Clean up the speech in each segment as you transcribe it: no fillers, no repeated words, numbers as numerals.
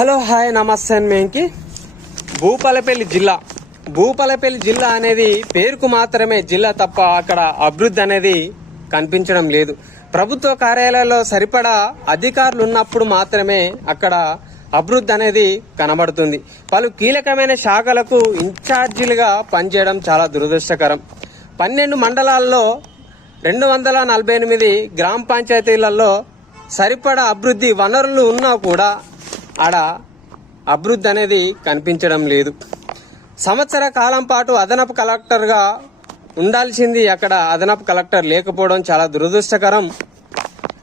Hello hi నమస్తే మేంకి భూపాలపల్లి జిల్లా అనేది పేరుకు మాత్రమే జిల్లా తప్ప అక్కడ అభివృద్ధి అనేది కనిపించడం లేదు. ప్రభుత్వ కార్యాలయాల్లో సరిపడా అధికారులు ఉన్నప్పుడు మాత్రమే అక్కడ అభివృద్ధి అనేది కనబడుతుంది. పలు కీలకమైన శాఖలకు ఇన్ఛార్జీలుగా పనిచేయడం చాలా దురదృష్టకరం. 12 మండలాల్లో 248 గ్రామ పంచాయతీలలో సరిపడా అభివృద్ధి వనరులు ఉన్నా కూడా ఆడ అభివృద్ధి అనేది కనిపించడం లేదు. సంవత్సర కాలం పాటు అదనపు కలెక్టర్గా ఉండాల్సింది అక్కడ అదనపు కలెక్టర్ లేకపోవడం చాలా దురదృష్టకరం.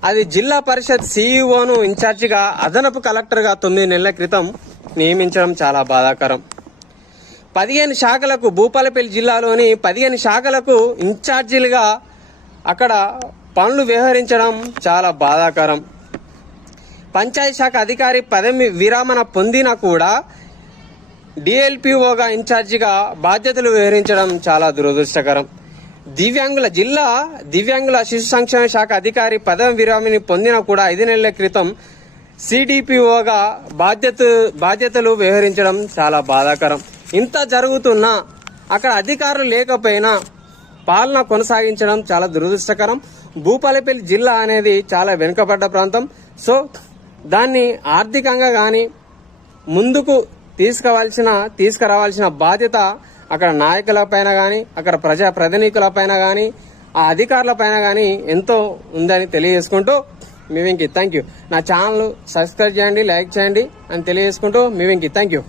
అది జిల్లా పరిషత్ సీఈఓను ఇన్ఛార్జిగా అదనపు కలెక్టర్గా 9 నెలల క్రితం నియమించడం చాలా బాధాకరం. 15 శాఖలకు భూపాలపల్లి జిల్లాలోని 15 శాఖలకు ఇన్ఛార్జీలుగా అక్కడ పనులు వ్యవహరించడం చాలా బాధాకరం. పంచాయతీ శాఖ అధికారి పదవి విరమణ పొందినా కూడా డిఎల్పిఓగా ఇన్ఛార్జిగా బాధ్యతలు వ్యవహరించడం చాలా దురదృష్టకరం. దివ్యాంగుల శిశు సంక్షేమ శాఖ అధికారి పదవి విరమణ పొందినా కూడా 5 నెలల క్రితం సిడిపిఓగా బాధ్యతలు వ్యవహరించడం చాలా బాధాకరం. ఇంత జరుగుతున్నా అక్కడ అధికారులు లేకపోయినా పాలన కొనసాగించడం చాలా దురదృష్టకరం. భూపాలపల్లి జిల్లా అనేది చాలా వెనుకబడ్డ ప్రాంతం. సో దాన్ని ఆర్థికంగా కానీ ముందుకు తీసుకురావాల్సిన బాధ్యత అక్కడ నాయకులపైన కానీ అక్కడ ప్రజాప్రతినిధులపైన కానీ ఆ అధికారులపైన కానీ ఎంతో ఉందని తెలియజేసుకుంటూ మీ వెంకీ థ్యాంక్ యూ. నా ఛానల్ సబ్స్క్రైబ్ చేయండి, లైక్ చేయండి అని తెలియజేసుకుంటూ మీ వెంకీ థ్యాంక్ యూ.